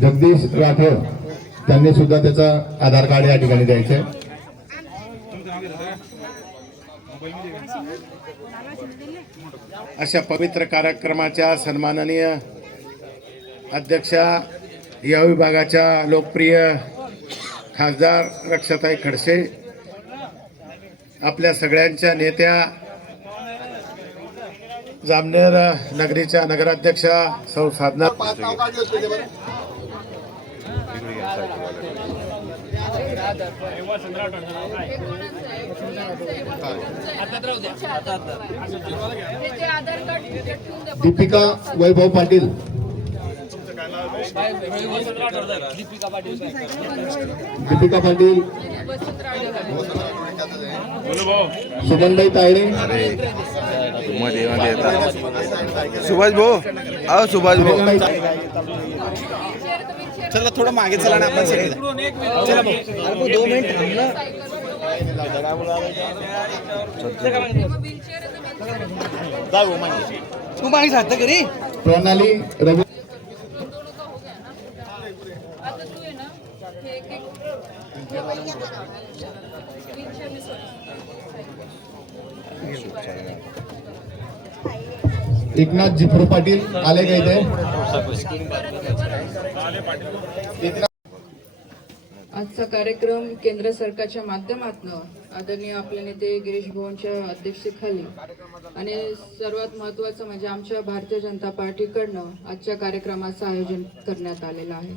जगदीश राठोड त्यांनी सुद्धा त्याचा आधार कार्ड या ठिकाणी द्यायचे अशा पवित्र कार्यक्रमाच्या सन्माननीय अध्यक्षा या विभागाच्या लोकप्रिय खासदार रक्षताई खडसे आपल्या सगळ्यांच्या नेत्या जामनेर नगरीच्या नगराध्यक्षा सौ साधना दीपिका वैभव पाटील. दीपिका पाटील. सुमनबाई तायडे. मध्ये मध्ये येतात सुभाष भाऊ अहो सुभाष भाऊ. चला थोडं मागे चला ना आपण सगळे. चला भाऊ. दोन मिनिट थांब ना. जा भाऊ, मागे. तू मागे जात घरी प्रणाली रघु आता तू आहे ना हे एक एक व्हीलचेअर मी एकनाथ जिफरू पाटील आले का इथे? आजचा कार्यक्रम केंद्र सरकारच्या माध्यमातून आदरणीय आपले नेते गिरीश भुवनच्या अध्यक्षतेखाली आणि सर्वात महत्त्वाचं म्हणजे आमच्या भारतीय जनता पार्टीकडनं आजच्या कार्यक्रमाचं आयोजन करण्यात आलेलं आहे.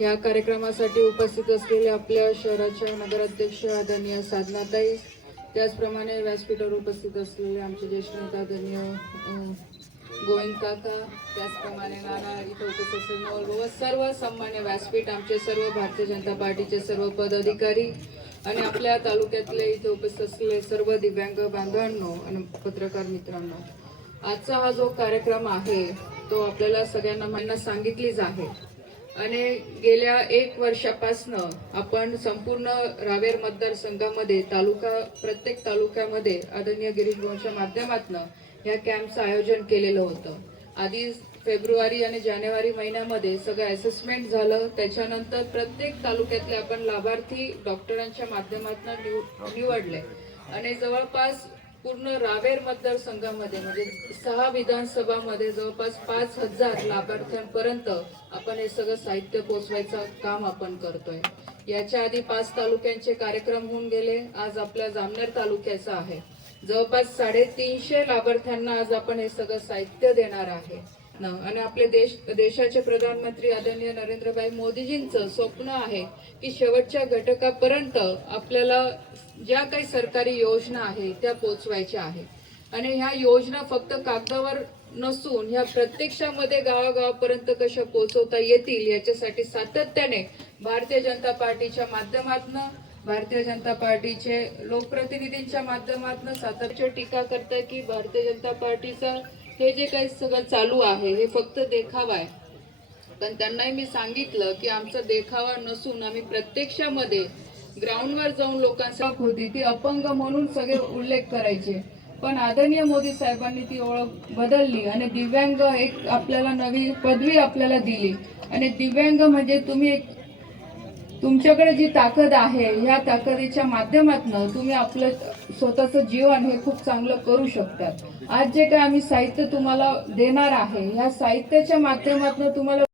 या कार्यक्रमासाठी उपस्थित असलेले आपल्या शहराच्या नगराध्यक्ष आदरणीय साधनाताई त्याचप्रमाणे व्यासपीठावर उपस्थित असलेले आमचे ज्येष्ठ नेता आदरणीय गोविंद काका त्याचप्रमाणे नाना इथं उपस्थित असलेले नवल सर्व सन्मान्य व्यासपीठ आमचे सर्व भारतीय जनता पार्टीचे सर्व पदाधिकारी आणि आपल्या तालुक्यातले इथे उपस्थित असलेले सर्व दिव्यांग बांधवांनो आणि पत्रकार मित्रांनो आजचा हा जो कार्यक्रम आहे तो आपल्याला सगळ्यांना म्हणणं सांगितलीच आहे. आणि गेल्या एक वर्षापासनं आपण संपूर्ण रावेर मतदारसंघामध्ये तालुका प्रत्येक तालुक्यामध्ये आदरणीय गिरीश भवनच्या माध्यमातून ह्या कॅम्पचं आयोजन केलेलं होतं. आधी फेब्रुवारी आणि जानेवारी महिन्यामध्ये सगळं असेसमेंट झालं. त्याच्यानंतर प्रत्येक तालुक्यातले आपण लाभार्थी डॉक्टरांच्या माध्यमातून निवडले. आणि जवळपास पूर्ण रावेर मतदारसंघामध्ये म्हणजे सहा विधानसभामध्ये जवळपास पाच हजार लाभार्थ्यांपर्यंत आपण हे सगळं साहित्य पोचवायचं काम आपण करतोय. याच्या आधी पाच तालुक्यांचे कार्यक्रम होऊन गेले. आज आपल्या जामनेर तालुक्याचा आहे. जवळपास साडेतीनशे लाभार्थ्यांना आज आपण हे सगळं साहित्य देणार आहे. न आणि आपले देश देशाचे प्रधानमंत्री आदरणीय नरेंद्रभाई मोदीजींचं स्वप्न आहे की शेवटच्या घटकापर्यंत आपल्याला ज्या काही सरकारी योजना आहे त्या पोचवायच्या आहेत. आणि ह्या योजना फक्त कागदावर नसून ह्या प्रत्यक्षामध्ये गावागावापर्यंत कशा पोहोचवता येतील याच्यासाठी सातत्याने भारतीय जनता पार्टीच्या माध्यमातून भारतीय जनता पार्टीचे लोकप्रतिनिधींच्या माध्यमातून सातत्य टीका करताय की भारतीय जनता पार्टीचं हे जे काही सगळं चालू आहे हे फक्त देखावा आहे. पण त्यांनाही मी सांगितलं की आमचा देखावा नसून आम्ही प्रत्यक्षामध्ये ग्राउंडवर जाऊन लोकांचा होती. ती अपंग म्हणून सगळे उल्लेख करायचे. पण आदरणीय मोदी साहेबांनी ती ओळख बदलली आणि दिव्यांग एक आपल्याला नवी पदवी आपल्याला दिली. आणि दिव्यांग म्हणजे तुम्ही एक तुमच्याकडे जी ताकद आहे ह्या ताकदीच्या माध्यमातून तुम्ही आपलं स्वतःचं जीवन हे खूप चांगलं करू शकतात. आज जे काय आम्ही साहित्य तुम्हाला देणार आहे ह्या साहित्याच्या माध्यमातून तुम्हाला